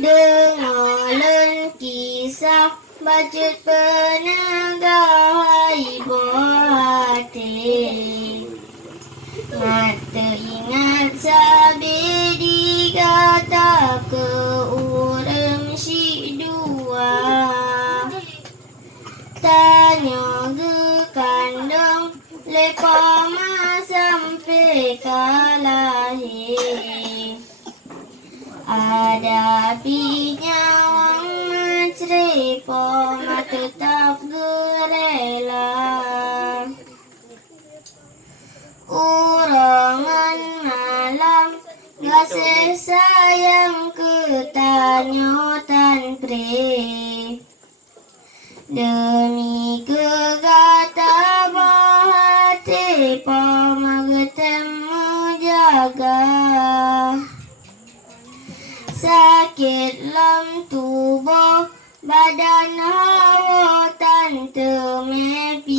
Dengarkan kisah bacot penegai hati. Mata ingat sabi dikata ke urang si dua. Tanya ke kandang lepa ma sampai kalahi. Ada pinyawang macrepo ma tetap gerela. Urangan malam ngasih sayang ketanyotan pre. Demi kegata bahati pamagetem menjaga. Sakit lam tubuh badan hawa tante mepikir.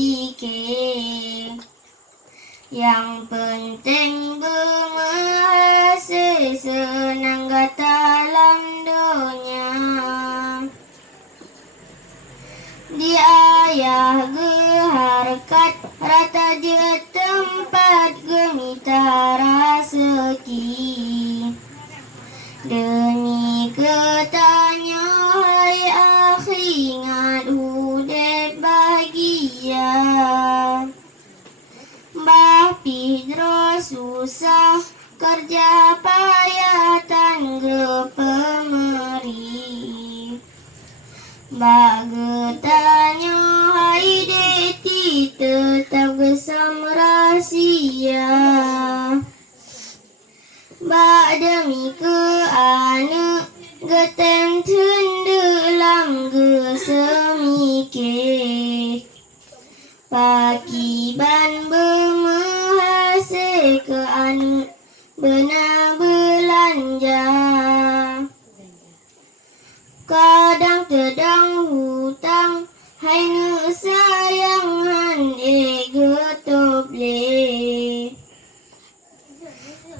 Yang penting bermahasiswa senang dalam dunia. Di ayah geharkat rata je tempat gemita raseki. Demi ketanya hai akhi ingat hudep bahagia. Bah Pidro susah kerja payah tangga pemeri. Bagetanya hai deti tetap gesam rahsia. Bak demi ke anak getem tendelam gesemikir. Pakiban bermahasiswa ke anak benar belanja. Kadang tedang hutang hai nu sayangan getoble.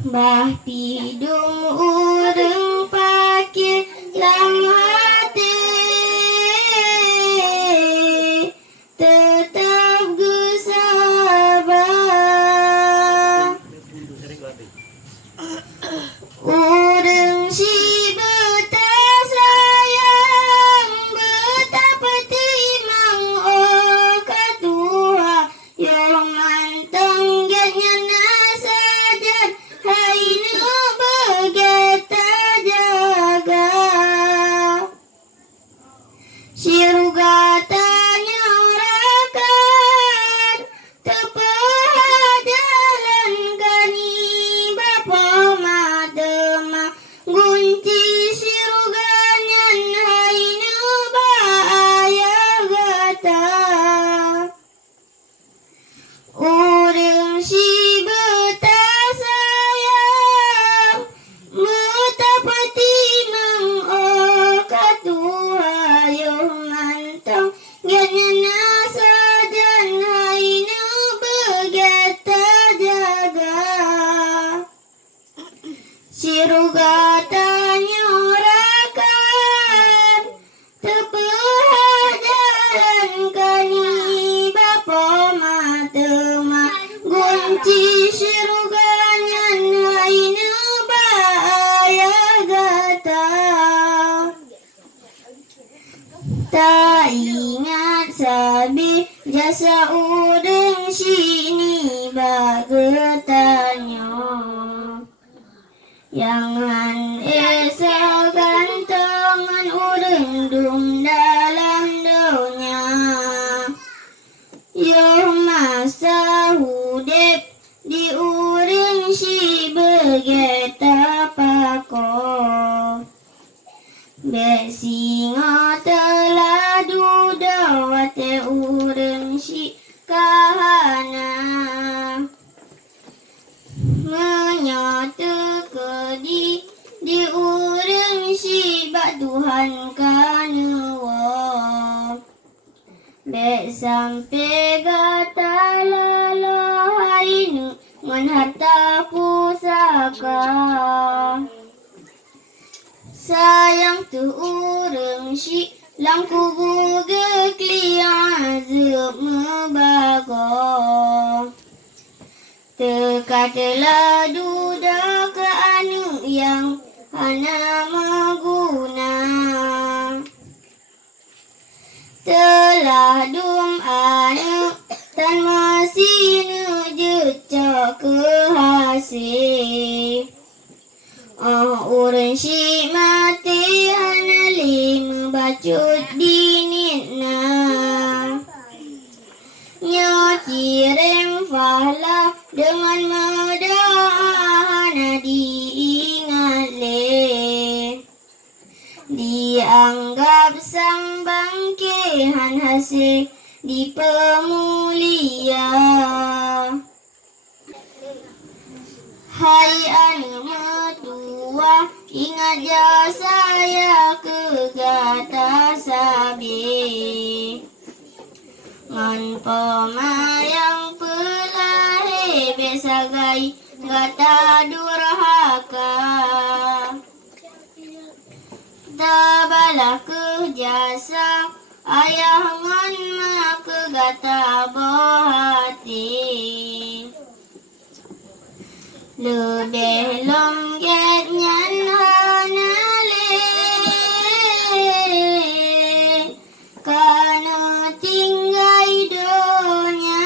Bah pidung urang pakai lam hati. Tetap gesabar. Urang si betasayang betapa timang oh katua. Yang mantang ganya nasajan hai nu begeta jaga. Siruga tanya rakan tepah jalan kani bapa madema gunci siruganyan hai nu bahaya gata. Urang si betasayang betapa timang oh katua. Yang mantang ganya nasajan hai nu begeta jaga. Siruga tanya rakan tepah jalan kani bapa matema gunci siruganyan hai nu bahaya gata. Tak ingat sabi jasa urang sini bagetanya. Jangan esok gantangan urang dum dalam dunia. Yo masa hudep di urang si begeta pako. Besinga telah duda wate urang si kahana. Menyata kedi di urang si bak Tuhan kanewa. Bek sampai gata lalahai nu ngan harta pusaka. sayang tu urang si lang kubu gekli azab mebago. Tekatlah duda ke anu yang hana maguna. Telah dum anu tan masih jeca ke hasil. Orang si mati hana lima bacut dinitna. Nyoti rem fahla dengan medahana diingat le. Dianggap sang bangkehan hasil di pemulia. Hai anu metua, ingat ja saya ke gata sabi. Ngan pemayang pelahe besagai gata durhaka. Tabalah ke jasa ayah ngan mak ke gata bohati. Lebih longget nyan hana le. Kana tinggai donya.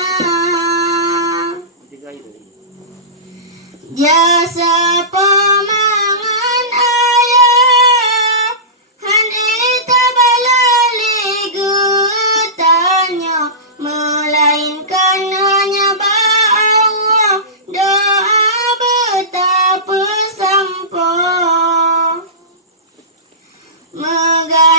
Jasa pemangan ayah handita balali getanya, melainkan hanya Allah doa betapa sampo. Megah